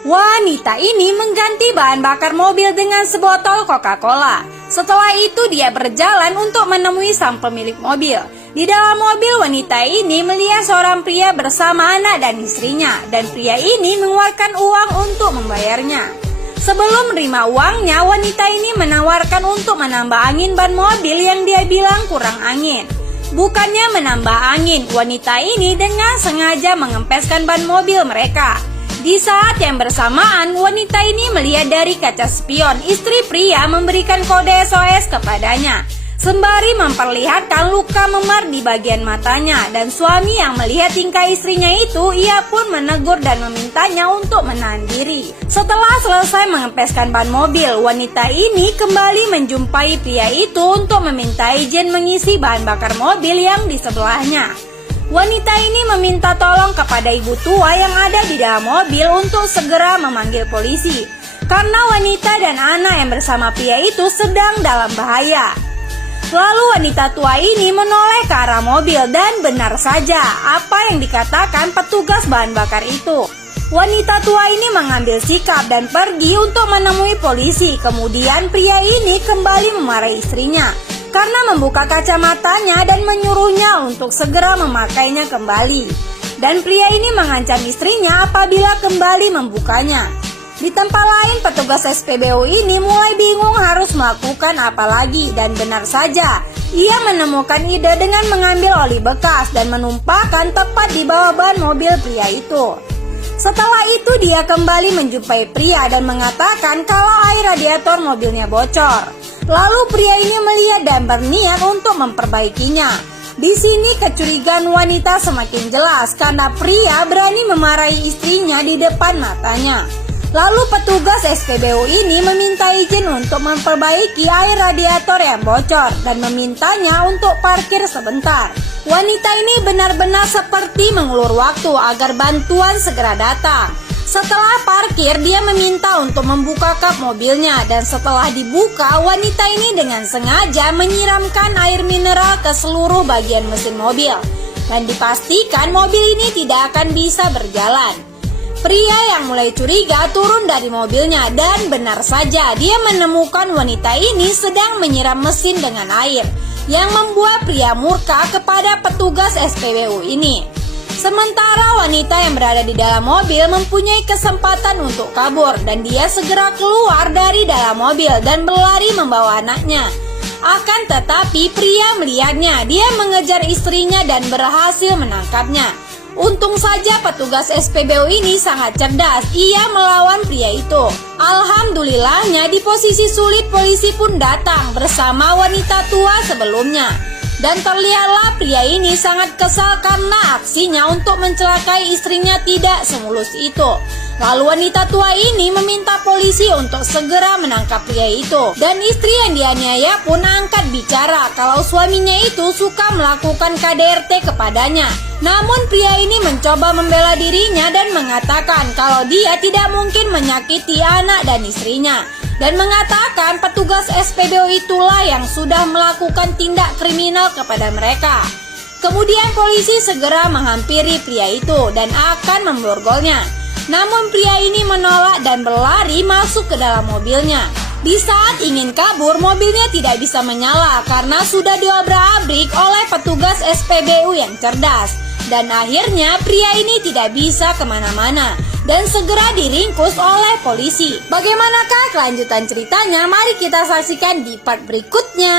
Wanita ini mengganti bahan bakar mobil dengan sebotol Coca-Cola. Setelah itu dia berjalan untuk menemui sang pemilik mobil. Di dalam mobil, wanita ini melihat seorang pria bersama anak dan istrinya, dan pria ini mengeluarkan uang untuk membayarnya. Sebelum menerima uangnya, wanita ini menawarkan untuk menambah angin ban mobil yang dia bilang kurang angin. Bukannya menambah angin, wanita ini dengan sengaja mengempeskan ban mobil mereka. Di saat yang bersamaan, wanita ini melihat dari kaca spion istri pria memberikan kode SOS kepadanya, sembari memperlihatkan luka memar di bagian matanya. Dan suami yang melihat tingkah istrinya itu, ia pun menegur dan memintanya untuk menahan diri. Setelah selesai mengempeskan ban mobil, wanita ini kembali menjumpai pria itu untuk meminta izin mengisi bahan bakar mobil yang di sebelahnya. Wanita ini meminta tolong kepada ibu tua yang ada di dalam mobil untuk segera memanggil polisi, karena wanita dan anak yang bersama pria itu sedang dalam bahaya. Lalu wanita tua ini menoleh ke arah mobil dan benar saja apa yang dikatakan petugas bahan bakar itu. Wanita tua ini mengambil sikap dan pergi untuk menemui polisi. Kemudian pria ini kembali memarahi istrinya karena membuka kacamatanya dan menyuruhnya untuk segera memakainya kembali. Dan pria ini mengancam istrinya apabila kembali membukanya. Di tempat lain, petugas SPBU ini mulai bingung harus melakukan apa lagi, dan benar saja ia menemukan ide dengan mengambil oli bekas dan menumpahkan tepat di bawah ban mobil pria itu. Setelah itu dia kembali menjumpai pria dan mengatakan kalau air radiator mobilnya bocor. Lalu pria ini melihat dan berniat untuk memperbaikinya. Di sini kecurigaan wanita semakin jelas karena pria berani memarahi istrinya di depan matanya. Lalu petugas SPBU ini meminta izin untuk memperbaiki air radiator yang bocor dan memintanya untuk parkir sebentar. Wanita ini benar-benar seperti mengulur waktu agar bantuan segera datang. Setelah parkir, dia meminta untuk membuka kap mobilnya, dan setelah dibuka, wanita ini dengan sengaja menyiramkan air mineral ke seluruh bagian mesin mobil, dan dipastikan mobil ini tidak akan bisa berjalan. Pria yang mulai curiga turun dari mobilnya, dan benar saja dia menemukan wanita ini sedang menyiram mesin dengan air, yang membuat pria murka kepada petugas SPBU ini. Sementara wanita yang berada di dalam mobil mempunyai kesempatan untuk kabur, dan dia segera keluar dari dalam mobil dan berlari membawa anaknya. Akan tetapi pria melihatnya, dia mengejar istrinya dan berhasil menangkapnya. Untung saja petugas SPBU ini sangat cerdas, ia melawan pria itu. Alhamdulillahnya di posisi sulit polisi pun datang bersama wanita tua sebelumnya. Dan terlihatlah pria ini sangat kesal karena aksinya untuk mencelakai istrinya tidak semulus itu. Lalu wanita tua ini meminta polisi untuk segera menangkap pria itu. Dan istri yang dianiaya pun angkat bicara kalau suaminya itu suka melakukan KDRT kepadanya. Namun pria ini mencoba membela dirinya dan mengatakan kalau dia tidak mungkin menyakiti anak dan istrinya. Dan mengatakan petugas SPBU itulah yang sudah melakukan tindak kriminal kepada mereka. Kemudian polisi segera menghampiri pria itu dan akan memborgolnya. Namun pria ini menolak dan berlari masuk ke dalam mobilnya. Di saat ingin kabur, mobilnya tidak bisa menyala karena sudah diobrak-abrik oleh petugas SPBU yang cerdas. Dan akhirnya pria ini tidak bisa kemana-mana dan segera diringkus oleh polisi. Bagaimanakah kelanjutan ceritanya? Mari kita saksikan di part berikutnya.